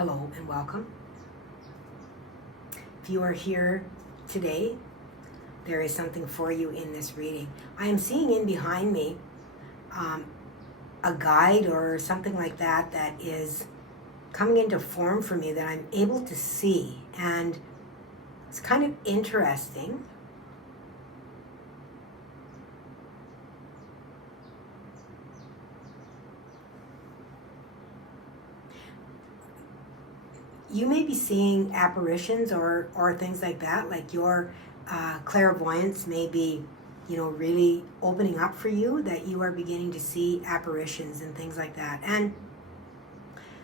Hello and welcome. If you are here today, there is something for you in this reading. I am seeing in behind me a guide or something like that that is coming into form for me that I'm able to see, and it's kind of interesting. You may be seeing apparitions or things like that, like your clairvoyance may be, really opening up for you, that you are beginning to see apparitions and things like that. And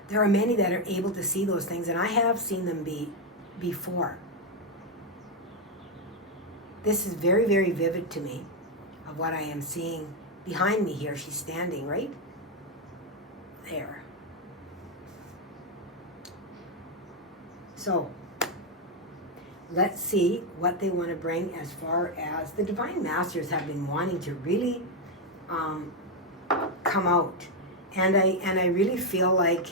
there are many that are able to see those things, and I have seen them before. This is very, very vivid to me of what I am seeing behind me here. She's standing right there. So let's see what they want to bring as far as the Divine Masters have been wanting to really come out. And I really feel like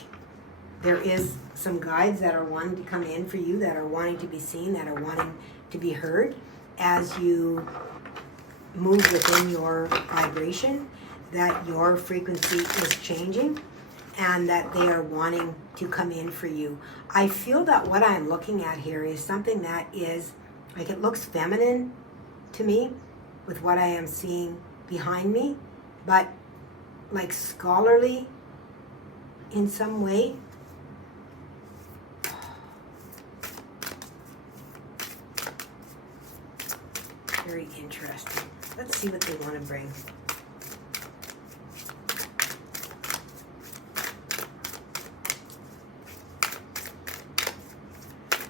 there is some guides that are wanting to come in for you, that are wanting to be seen, that are wanting to be heard as you move within your vibration, that your frequency is changing, and that they are wanting to come in for you. I feel that what I'm looking at here is something that is, like, it looks feminine to me with what I am seeing behind me, but like scholarly in some way. Very interesting. Let's see what they want to bring.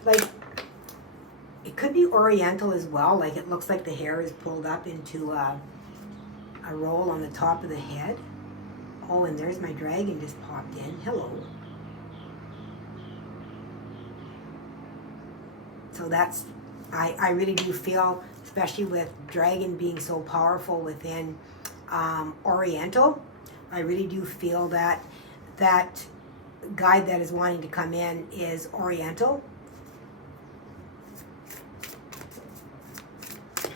Like, it could be Oriental as well. Like, it looks like the hair is pulled up into a roll on the top of the head. Oh, and there's my dragon just popped in. Hello. So that's, I really do feel, especially with dragon being so powerful within Oriental, I really do feel that that guide that is wanting to come in is Oriental.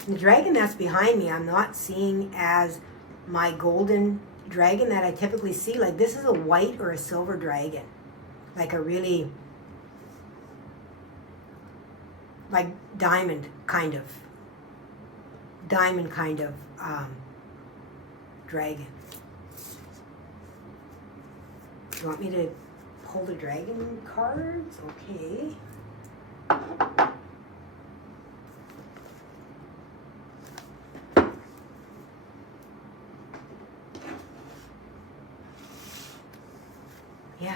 The dragon that's behind me, I'm not seeing as my golden dragon that I typically see. Like, this is a white or a silver dragon. Like a really, like diamond kind of dragon. You want me to pull the dragon cards? Okay. Yeah.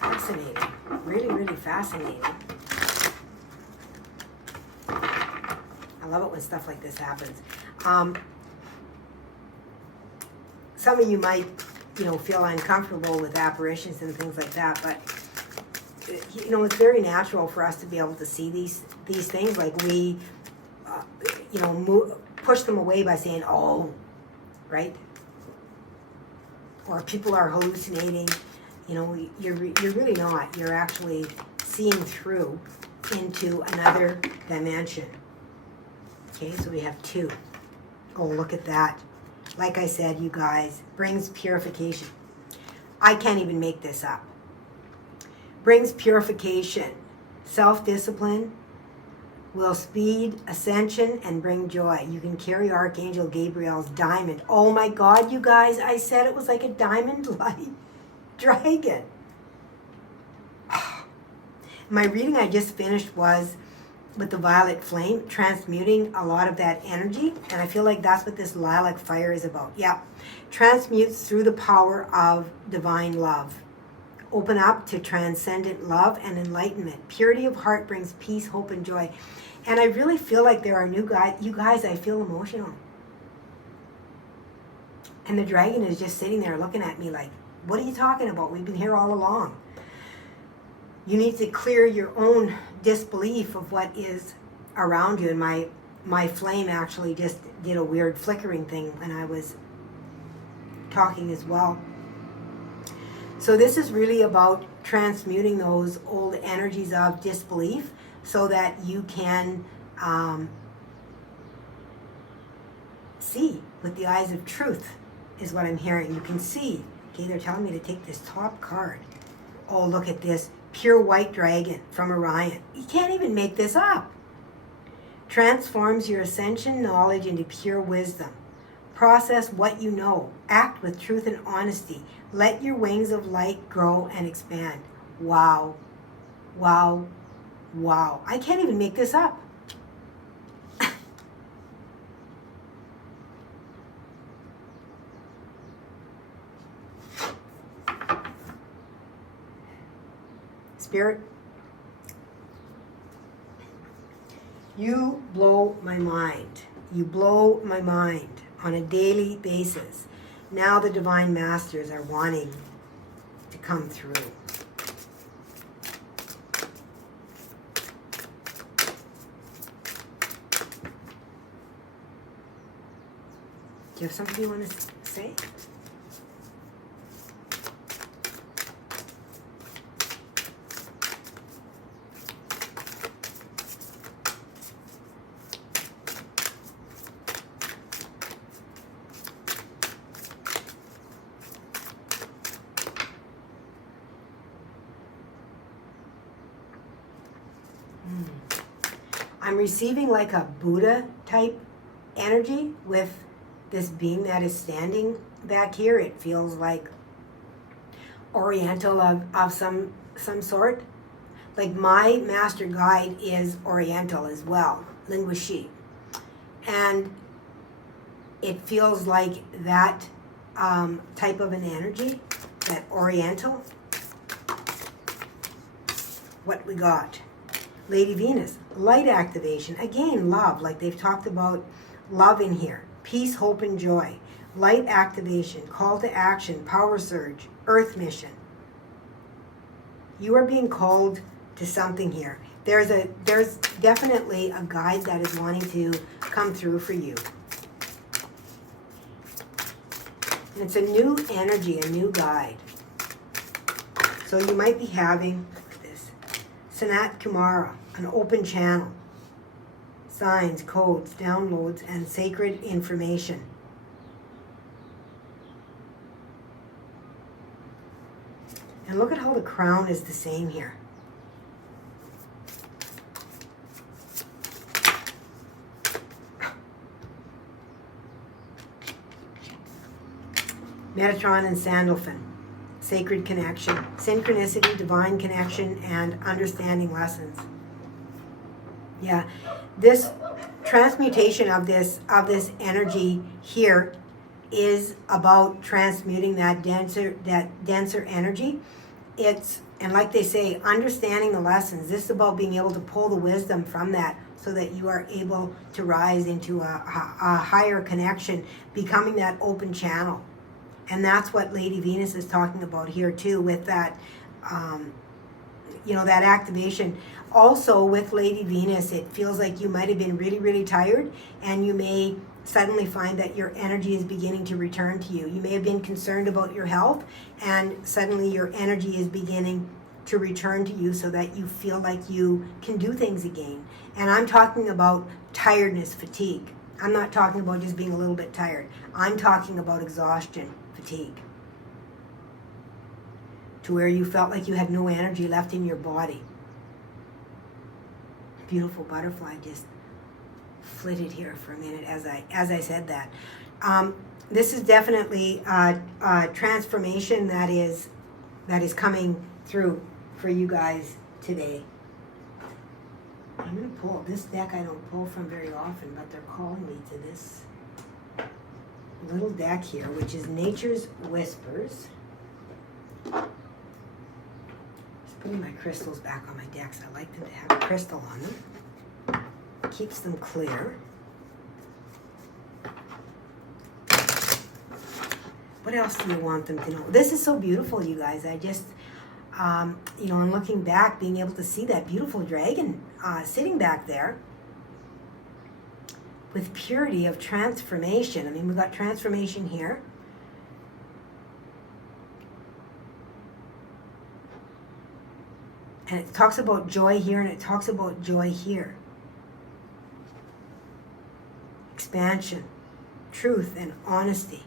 Fascinating. Really, really fascinating. I love it when stuff like this happens. Some of you might, feel uncomfortable with apparitions and things like that, but it's very natural for us to be able to see these things. Like, we, push them away by saying, "Oh," right? Or people are hallucinating. You're really not. You're actually seeing through into another dimension. Okay, so we have two. Oh, look at that. Like I said, you guys, brings purification. I can't even make this up. Brings purification. Self-discipline will speed ascension and bring joy. You can carry Archangel Gabriel's diamond. Oh my God, you guys, I said it was like a diamond-like dragon. My reading I just finished was with the violet flame, transmuting a lot of that energy, and I feel like that's what this lilac fire is about. Yeah, transmutes through the power of divine love. Open up to transcendent love and enlightenment. Purity of heart brings peace, hope, and joy. And I really feel like there are new guys. You guys, I feel emotional. And the dragon is just sitting there looking at me like, what are you talking about? We've been here all along. You need to clear your own disbelief of what is around you. And my flame actually just did a weird flickering thing when I was talking as well. So this is really about transmuting those old energies of disbelief so that you can see with the eyes of truth, is what I'm hearing. You can see. Okay, they're telling me to take this top card. Oh, look at this. Pure white dragon from Orion. You can't even make this up. Transforms your ascension knowledge into pure wisdom. Process what you know. Act with truth and honesty. Let your wings of light grow and expand. Wow. Wow. Wow. I can't even make this up. Spirit, you blow my mind. You blow my mind on a daily basis. Now the Divine Masters are wanting to come through. Do you have something you want to say? I'm receiving like a Buddha type energy with this being that is standing back here. It feels like Oriental of some sort. Like my master guide is Oriental as well, Lingua Shi. And it feels like that type of an energy, that Oriental. What we got? Lady Venus, light activation. Again, love, like they've talked about love in here. Peace, hope, and joy. Light activation, call to action, power surge, earth mission. You are being called to something here. There's definitely a guide that is wanting to come through for you. And it's a new energy, a new guide. So you might be having Sanat Kumara, an open channel, signs, codes, downloads, and sacred information. And look at how the crown is the same here. Metatron and Sandalphon. Sacred connection, synchronicity, divine connection, and understanding lessons. Yeah, this transmutation of this energy here is about transmuting that denser energy. And like they say, understanding the lessons. This is about being able to pull the wisdom from that so that you are able to rise into a higher connection, becoming that open channel. And that's what Lady Venus is talking about here too, with that, that activation. Also with Lady Venus, it feels like you might have been really, really tired, and you may suddenly find that your energy is beginning to return to you. You may have been concerned about your health, and suddenly your energy is beginning to return to you so that you feel like you can do things again. And I'm talking about tiredness, fatigue. I'm not talking about just being a little bit tired. I'm talking about exhaustion, fatigue, to where you felt like you had no energy left in your body. Beautiful butterfly just flitted here for a minute as I said that. This is definitely a transformation that is coming through for you guys today. I'm going to pull this deck. I don't pull from very often, but they're calling me to this little deck here, which is Nature's Whispers. Just putting my crystals back on my decks. I like them to have a crystal on them. Keeps them clear. What else do you want them to know? This is so beautiful, you guys. I just, and looking back, being able to see that beautiful dragon sitting back there with purity of transformation. I mean, we've got transformation here. And it talks about joy here, and it talks about joy here. Expansion, truth, and honesty.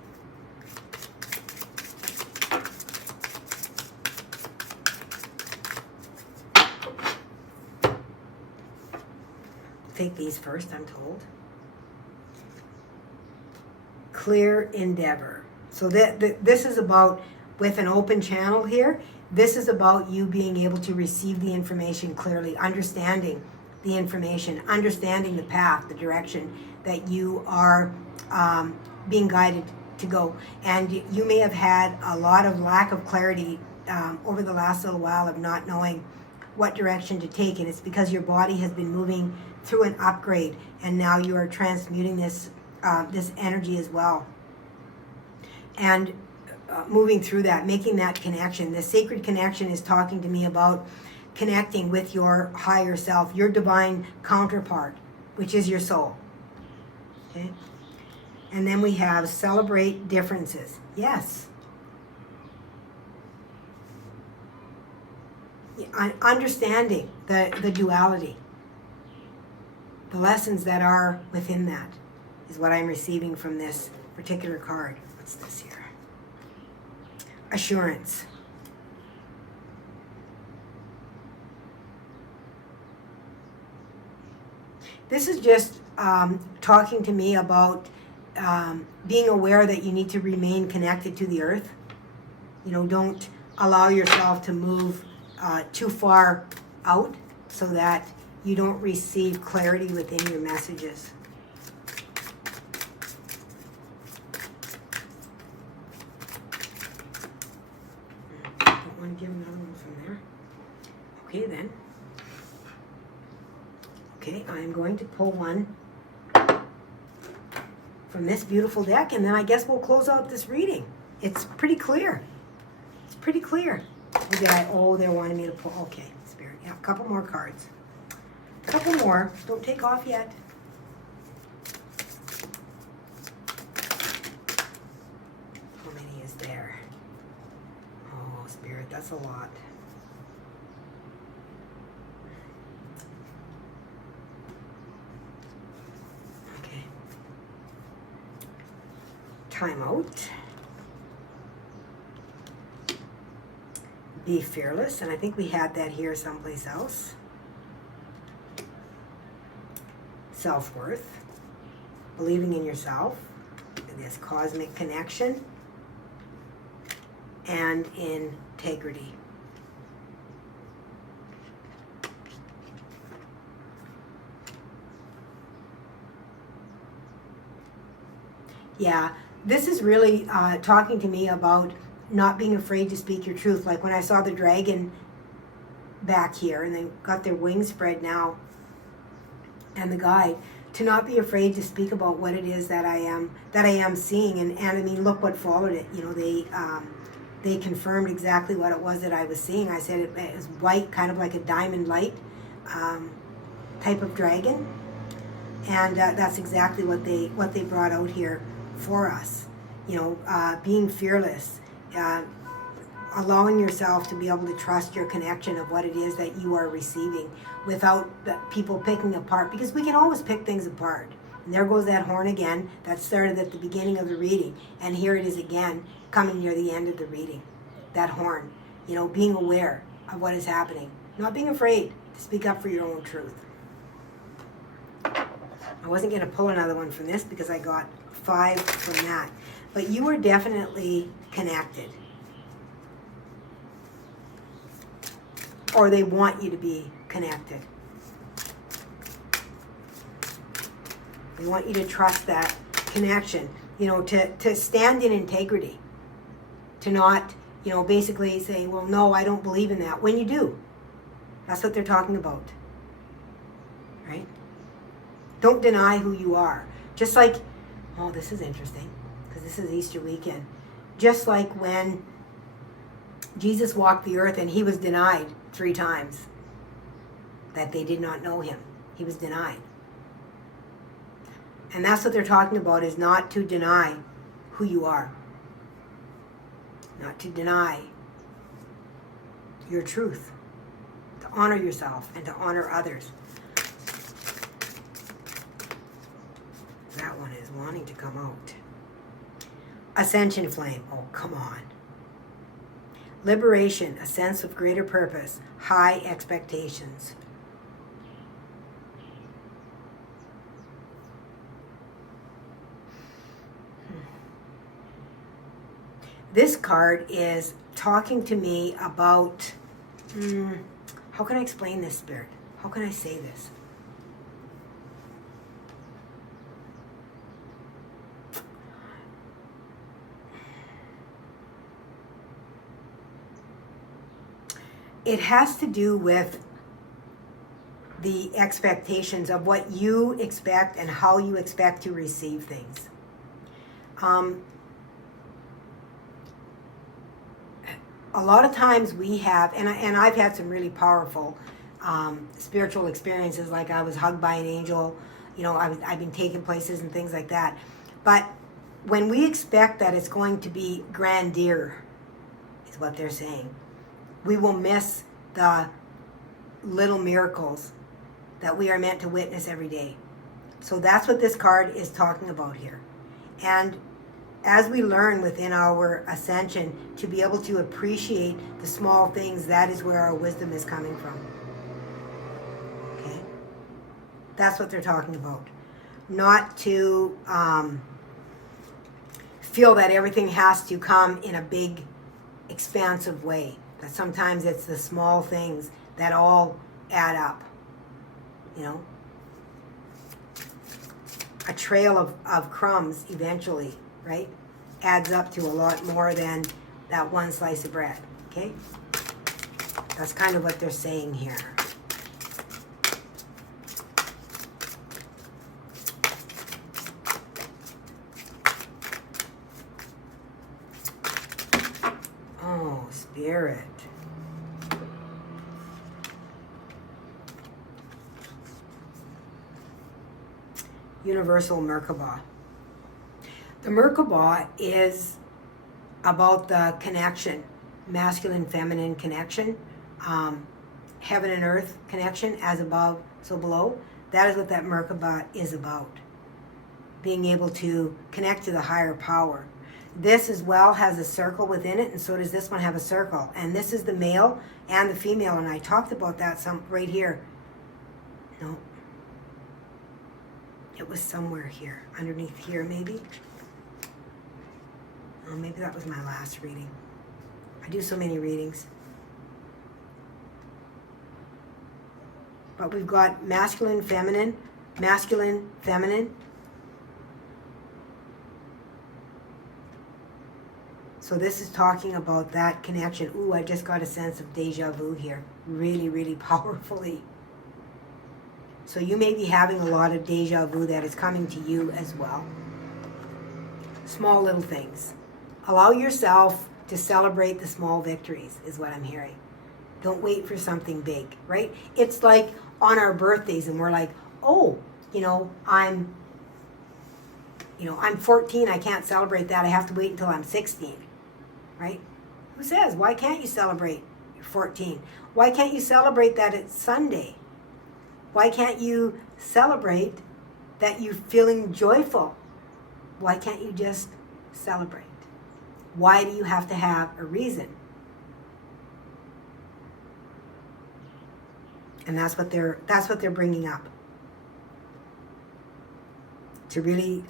Take these first, I'm told. Clear endeavor. So this is about, with an open channel here, this is about you being able to receive the information clearly, understanding the information, understanding the path, the direction that you are being guided to go. And you may have had a lot of lack of clarity over the last little while of not knowing what direction to take, and it's because your body has been moving through an upgrade, and now you are transmuting this this energy as well, and moving through that, making that connection. The sacred connection is talking to me about connecting with your higher self, your divine counterpart, which is your soul. Okay, and then we have celebrate differences. Yes. Understanding the duality, the lessons that are within that is what I'm receiving from this particular card. What's this here? Assurance. This is just talking to me about being aware that you need to remain connected to the earth. You know, don't allow yourself to move too far out so that you don't receive clarity within your messages. Don't want to give another one from there. Okay then. Okay, I'm going to pull one from this beautiful deck, and then I guess we'll close out this reading. It's pretty clear. It's pretty clear. Oh, they're wanting me to pull. Okay, Spirit. Yeah, a couple more cards. A couple more. Don't take off yet. How many is there? Oh, Spirit, that's a lot. Okay. Time out. Be fearless, and I think we had that here someplace else. Self-worth, believing in yourself, this cosmic connection, and integrity. Yeah, this is really talking to me about not being afraid to speak your truth. Like when I saw the dragon back here, and they got their wings spread now, and the guide, to not be afraid to speak about what it is that I am seeing. And I mean, look what followed it. You know, they confirmed exactly what it was that I was seeing. I said it was white, kind of like a diamond light type of dragon, and that's exactly what they brought out here for us. You know, being fearless. Allowing yourself to be able to trust your connection of what it is that you are receiving without people picking apart, because we can always pick things apart. And there goes that horn again that started at the beginning of the reading, and here it is again coming near the end of the reading. That horn, you know, being aware of what is happening, not being afraid to speak up for your own truth. I wasn't going to pull another one from this because I got 5 from that, but you are definitely connected. Or they want you to be connected. They want you to trust that connection, you know, to stand in integrity. To not, you know, basically say, well, no, I don't believe in that, when you do. That's what they're talking about. Right? Don't deny who you are. Just like, oh, this is interesting, because this is Easter weekend. Just like when Jesus walked the earth and he was denied 3 times that they did not know him. He was denied. And that's what they're talking about, is not to deny who you are. Not to deny your truth. To honor yourself and to honor others. That one is wanting to come out. Ascension flame. Oh, come on. Liberation, a sense of greater purpose, high expectations. This card is talking to me about, how can I explain this, Spirit? How can I say this? It has to do with the expectations of what you expect and how you expect to receive things. A lot of times we have, and I've had some really powerful spiritual experiences, like I was hugged by an angel, you know, I've been taken places and things like that. But when we expect that it's going to be grandeur, is what they're saying, we will miss the little miracles that we are meant to witness every day. So that's what this card is talking about here. And as we learn within our ascension to be able to appreciate the small things, that is where our wisdom is coming from. Okay? That's what they're talking about. Not to feel that everything has to come in a big, expansive way. That sometimes it's the small things that all add up. You know? A trail of crumbs eventually, right, adds up to a lot more than that one slice of bread. Okay? That's kind of what they're saying here. Oh, Spirit. Universal Merkaba. The Merkaba is about the connection, masculine, feminine connection, heaven and earth connection, as above, so below. That is what that Merkaba is about. Being able to connect to the higher power. This as well has a circle within it, and so does this one have a circle. And this is the male and the female, and I talked about that some right here. No. It was somewhere here, underneath here maybe. Oh, maybe that was my last reading. I do so many readings. But we've got masculine, feminine, masculine, feminine. So this is talking about that connection. Ooh, I just got a sense of deja vu here. Really, really powerfully. So you may be having a lot of deja vu that is coming to you as well. Small little things. Allow yourself to celebrate the small victories, is what I'm hearing. Don't wait for something big, right? It's like on our birthdays and we're like, oh, I'm 14, I can't celebrate that. I have to wait until I'm 16, right? Who says? Why can't you celebrate you're 14? Why can't you celebrate that it's Sunday? Why can't you celebrate that you're feeling joyful? Why can't you just celebrate? Why do you have to have a reason? And that's what they're bringing up. To really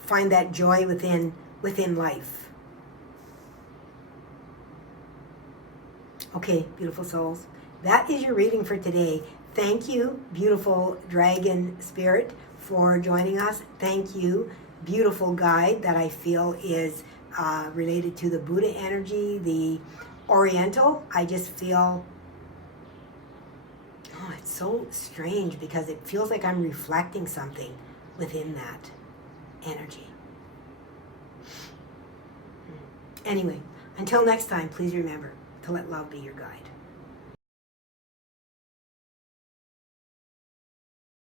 find that joy within life. Okay, beautiful souls. That is your reading for today. Thank you, beautiful dragon spirit, for joining us. Thank you, beautiful guide that I feel is related to the Buddha energy, the Oriental. I just feel, it's so strange because it feels like I'm reflecting something within that energy. Anyway, until next time, please remember to let love be your guide.